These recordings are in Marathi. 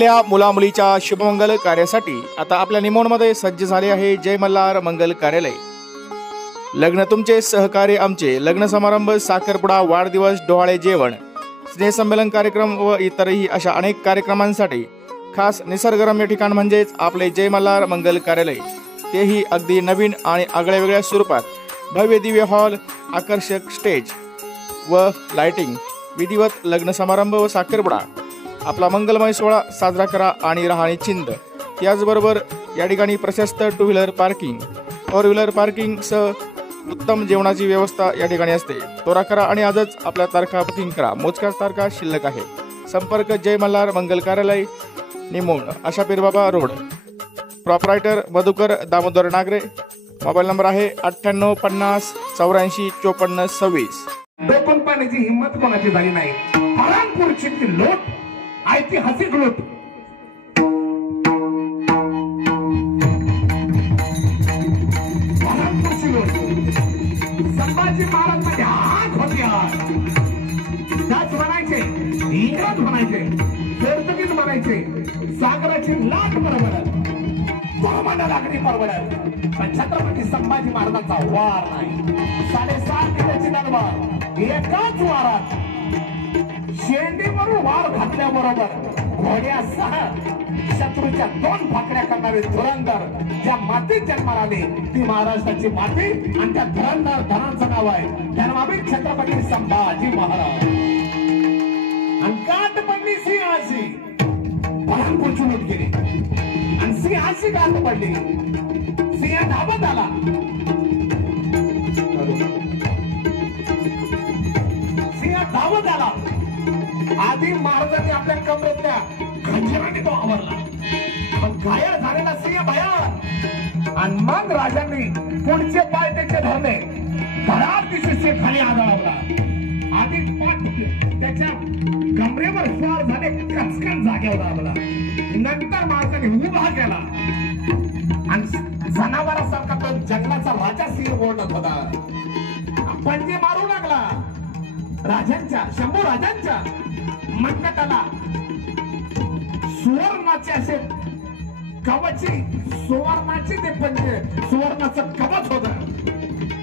आपल्या मुलामुलीच्या शुभमंगल कार्यासाठी आता आपल्या निमोणमध्ये सज्ज झाले आहे जय मल्हार मंगल कार्यालय। लग्न तुमचे सहकार्य आमचे, लग्न समारंभ, साखरपुडा, वाढदिवस, डोहाळे जेवण, स्नेहसंमेलन कार्यक्रम व इतरही अशा अनेक कार्यक्रमांसाठी खास निसर्गरम्य ठिकाण म्हणजेच आपले जय मल्हार मंगल कार्यालय, तेही अगदी नवीन आणि आगळ्यावेगळ्या स्वरूपात। भव्य दिव्य हॉल, आकर्षक स्टेज व लाइटिंग, विधिवत लग्न समारंभ व साखरपुडा, आपला मंगलमय सोहळा साजरा करा आणि राहा निश्चिंत। त्याचबरोबर या ठिकाणी प्रशस्त two wheeler parking, four wheeler parking सह उत्तम जेवणाची व्यवस्था या ठिकाणी असते। त्वरा करा आणि आजच आपल्या तारखा बुकिंग करा, मोजक्याच तारखा शिल्लक आहे। संपर्क जय Malhar Mangal Karyalay, Nimon, Asha Pirbaba road, proprietor Madhukar Damodar Nagare. Mobile number आहे 98 50 84 54 26। डोकून पाण्याची हिंमत कोणाची झाली नाही। पारांपूरची ती लोट, ऐतिहासिक लोट, पारांपूरची लोट, संभाजी महाराज मध्ये हात होते हात। त्याच म्हणायचे, इंग्रज म्हणायचे, पोर्तुगीज म्हणायचे, सागराची लाट बरोबर, बहुमंडळ लागली बरोबर, पण छत्रपती संभाजी महाराजांचा वार नाही। 7.5 किलोची तलवार एकाच वारात शेंडीवरून वार घातल्याबरोबर घोड्यासह शत्रूच्या 2 फाकड्या करणारे धुरंधर ज्या मातीत जन्माला आले ती महाराष्ट्राची माती, आणि त्या धुरंधर धनाचं नाव आहे धर्मावीर छत्रपती संभाजी महाराज। आणि गाठ पडली सिंहाची, पारांपूरची लूट केली आणि सिंहाची गाठ पडली, सिंह धावत आला, सिंह धावत आला। आधी महाराजांनी आपल्या कमरेतल्या खंजराने तो आवरला, पण घायल झालेला सिंह भयान, आणि मग राजांनी पुढचे पाय त्याचे धरले, धडार दिशेचे खाली आदळवला। आधी पाठ त्याच्या कमरेवर स्वार झाले, कचकन जागेवर दाबला, नंतर महाराजांनी उभा केला आणि जनावरासारखा तो जंगलाचा राजा सिंह ओढत होता, पंजे मारू लागला। राजांच्या, शंभू राजांच्या मनगटाला सुवर्णाचे असे कवची, सुवर्णाचे ते पंजे, सुवर्णाचं कवच होत,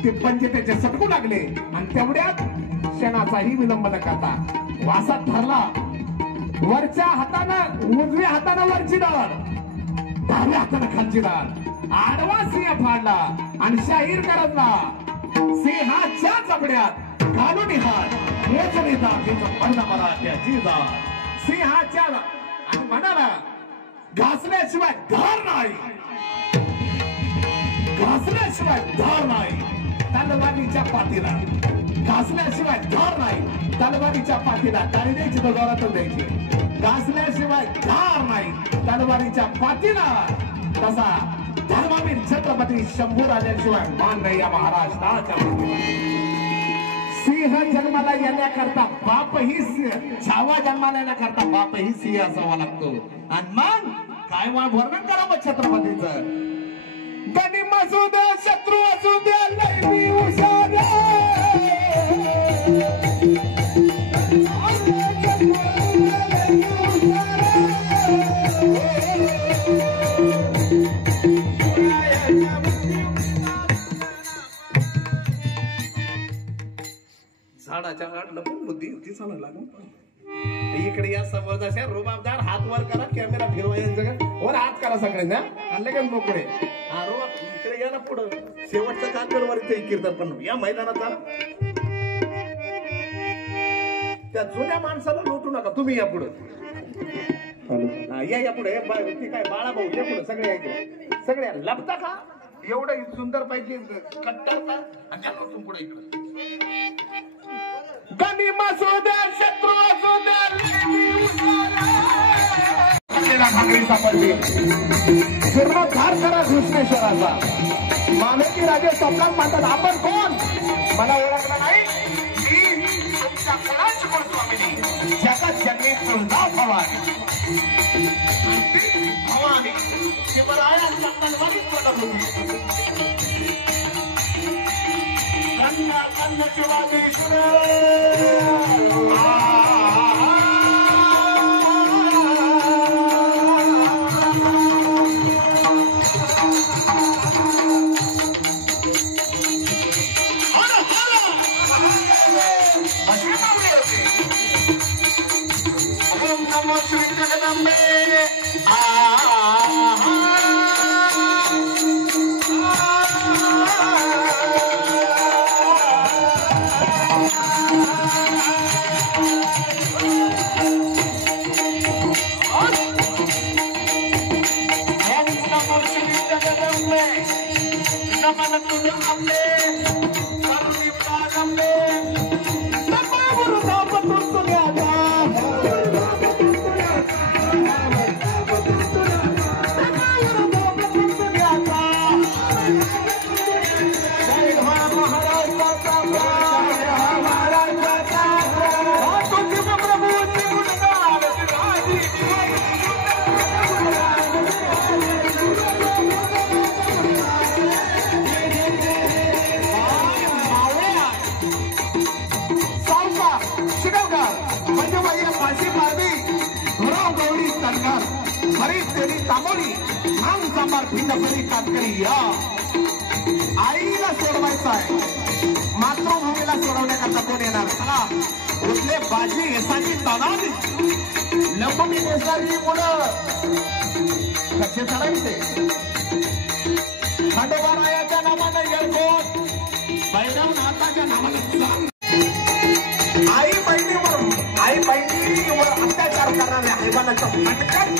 ते पंजे त्याचे सटकू लागले, आणि तेवढ्यात क्षणाचाही विलंब न करता वासात ठरला। वरच्या हातानं, उजव्या हातानं वरची डाळ, डाव्या हातानं खालची डाळ, आडवा सिंह फाडला आणि शाहीर करतला, सिंहाच्या जबड्यात घालून हात मोजून मराठ्याची जात, सिंहाच्या, आणि म्हणाला घासल्याशिवाय धार नाही, घासल्याशिवाय धार नाही तलवारीच्या पाठीला, घासल्याशिवाय धार नाही तलवारीच्या पाठीला, टाळी द्यायची तर जोरातच द्यायची, घासल्याशिवाय धार नाही तलवारीच्या पाठीला, तसा धर्मवीर छत्रपती शंभू राजांशिवाय मान नाही या महाराष्ट्राच्या। सिंह जन्माला येण्याकरता बापही सिंह, छावा जन्माला येण्याकरता बापही सिंह असावा लागतो, आणि मग काय वर्णन करावं छत्रपतीचं। गनिम असू दे, शत्रू असू दे, लढी हुशार, झाडाच्या आडलं पण बुद्धी होती चालू लागून। इकडे या समोर अशा रुबाबदार हात वर करा, कॅमेरा फिरवा, वर हात करा सगळ्यांना, आणले का मोकळे इकडे या ना पुढं, शेवटचं काकड वर इथे कीर्तन पण या मैदानाचा, त्या जुन्या माणसाला लुटू नका, तुम्ही या पुढं, या पुढे काय बाळा भाऊ या पुढे, सगळे ऐकले, सगळे लपता का एवढं सुंदर पाहिजे कट्टर आणि पुढे इकडं। गनिम असू दे, शत्रू असू दे, भाकरी सापडली, जीर्णोद्धार करा घृष्णेश्वराचा। मानकी राजे स्वप्नात म्हणतात, आपण कोण, मला ओळखलं नाही, मी तुमच्या कुणाची कोण स्वामिनी, जगात जन्मी तुळजा भवानी, भवानी शिवरायांच्या तलवारीत पडत होती, गंगा कंद शिवादेश्वर, जगदंबे नमन तुझे हमने करुणी प्रारंभे गुरु बाप तुझ्या आईला सोडवायचं आहे मातृभूमीला सोडवण्याकरता कोण येणार चला उठले बाजी येसाची तानाजी लंबी नेसाची मुलं कसे चढायचे खंडोबारायाच्या नावाने येळकोट भैरवनाथाच्या नावाने आई बहिणीवर अत्याचार करणाऱ्या हैवानाचं फटकन